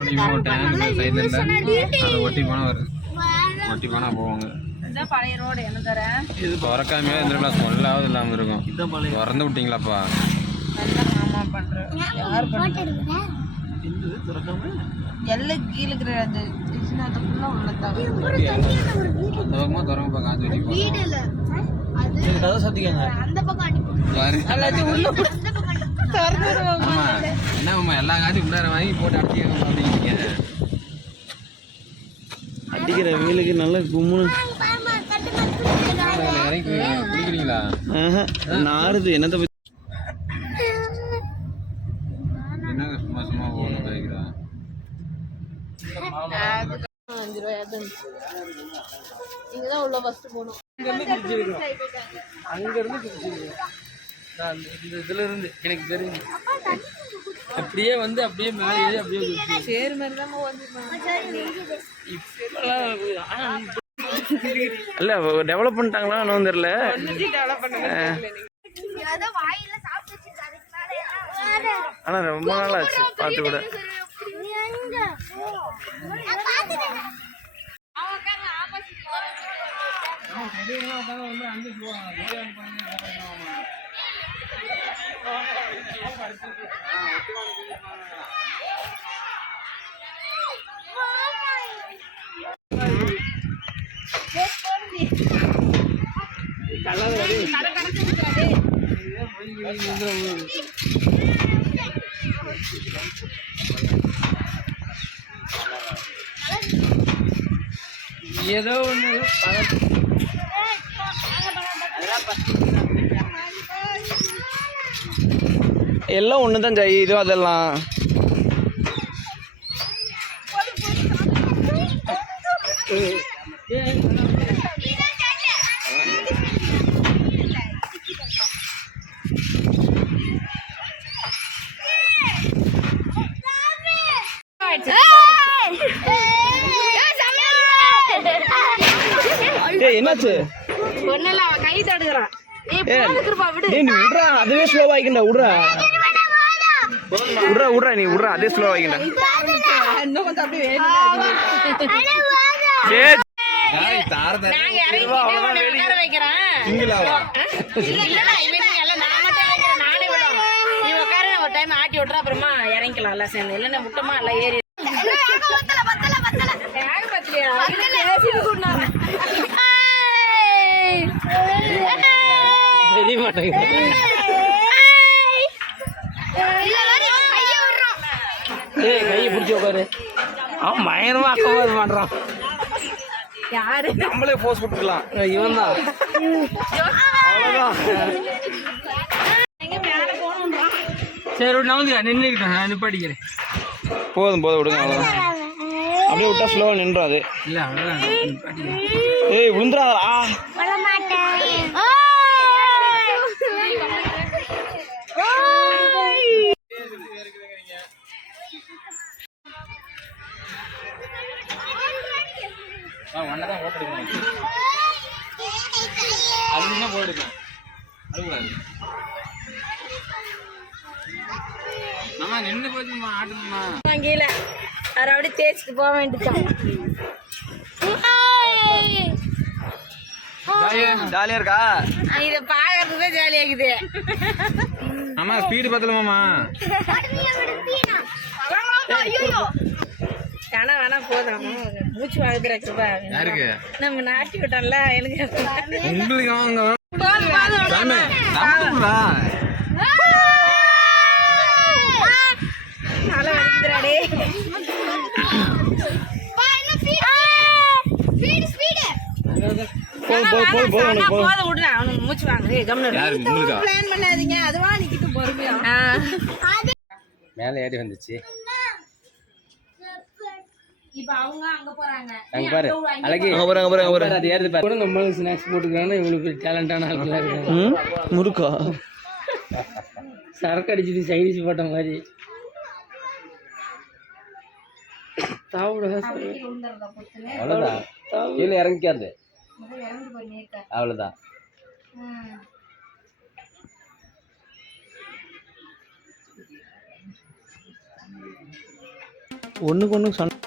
ஒட்டி போனா போவாங்க. பழைய ரோடு என்ன தர இது திறக்காமே இருந்திருக்கலாம். சொல்லாவது இல்லாம இருக்கும். திறந்து விட்டீங்களாப்பா? மாமா பண்றேன். யார் பண்றது? எல்லாம் கீழுக்குற அந்த கிருஷ்ணாத்துக்குள்ள உள்ளதாங்க. அந்த பக்கமா திறங்கப்பா, காத்து வெட்டி வீடுல அது கதை சத்திக்காங்க. அந்த பக்கம் அடி எல்லாத்தையும் உள்ள அந்த பக்கம் திறந்துருவாங்க. ஆமா என்ன மாமா எல்லா காத்தையும் உள்ளார வாங்கி போட்டு அடிச்சிக்கங்க அப்படிங்க. அடிக்கிற வீலுக்கு நல்ல கும்முன்னு குடிக்கிறீங்களா? நாருது என்னத்தை பத்தி என்ன சும்மா சும்மா போகணும் கேட்குறா. 5 ரூபாயா இருந்துச்சு. இங்கதான் உள்ள ஃபர்ஸ்ட் போகணும். அங்கிருந்து இந்த இதுல இருந்து எனக்கு தெரிஞ்சு அப்படியே வந்து அப்படியே மேலே ஏறி அப்படியே சேரு மாதிரி தான் இல்ல டெவலப் பண்ணிட்டாங்களா ஒன்றும் தெரியல. ஆனா ரொம்ப நாள் ஆச்சு பார்த்து கூட. ஏதோ ஒன்று எல்லாம் ஒண்ணுதான் ஜெய். இதுவும் அதெல்லாம் என்னாச்சு? கை தடுக்கிறான். அதுவே ஸ்லோவா ஆயிக்கண்டா. விடுறா விடுறா விடுறா நீ விடுறா அதே ஸ்லோவா ஆயிக்கண்டா. ஆட்டி விட்டுறா அப்புறமா இறங்கிக்கலாம் சேர்ந்து. இல்லைன்னா முட்டமா எல்லாம் ஏறி தெரிய மாட்டேங்குது. கையை பிடிச்சி உட்காரு. அவன் பயங்கரமா அக்கமாது மாட்டான். யாரு நம்மளே போஸ் கொடுத்துக்கலாம். இவன் தான் சரி நான் நின்றுக்கிட்டேன். நிப்பாட்டிக்கிறேன். போதும் போதும் விடுங்க. அவ்வளோதான். அப்படியே விட்டா ஸ்லோவா நின்றும் அது. இல்லை அவ்வளோதான். ஏய் விழுந்துடாதா? ஒன்னதான் போட்டுருக்கேன். அதுதான் போட்டுருக்கேன். அழுக்கூடாது. நம்ம நின்று போச்சுமா ஆட்டுமா கீழே அதை அப்படியே தேய்ச்சிட்டு போக வேண்டியதான். ஜாலியா இருக்கா? இதை பாக்கிறதுதான் ஜாலியா இருக்குது. ஆமா ஸ்பீடு பத்தலமாமா. கணா வேணா போதும். மூச்சு வாங்குறப்பா யாருக்கு நம்ம நாட்டி விட்டோம்ல எனக்கு உங்களுக்கு மூச்சு வாங்குது. அதுவா நிக்கிட்டு பொறுமையா மேல ஏறி வந்துச்சு. இப்ப அவங்க அங்க போறாங்க. அங்க பாரு அழகி அங்க போறாங்க. அது ஏறுது பாரு. கூட நம்ம ஸ்நாக்ஸ் போட்டுக்கறானே இவ்வளவு டேலண்டான ஆளுங்களா இருக்காங்க. முருகா சரக்கு அடிச்சிட்டு சைடிஸ் போட்ட மாதிரி தாவுடா. அவ்வளவுதான். கீழே இறங்கிக்காது. அவ்வளவுதான். ஒன்றுக்கு ஒன்று சண்டை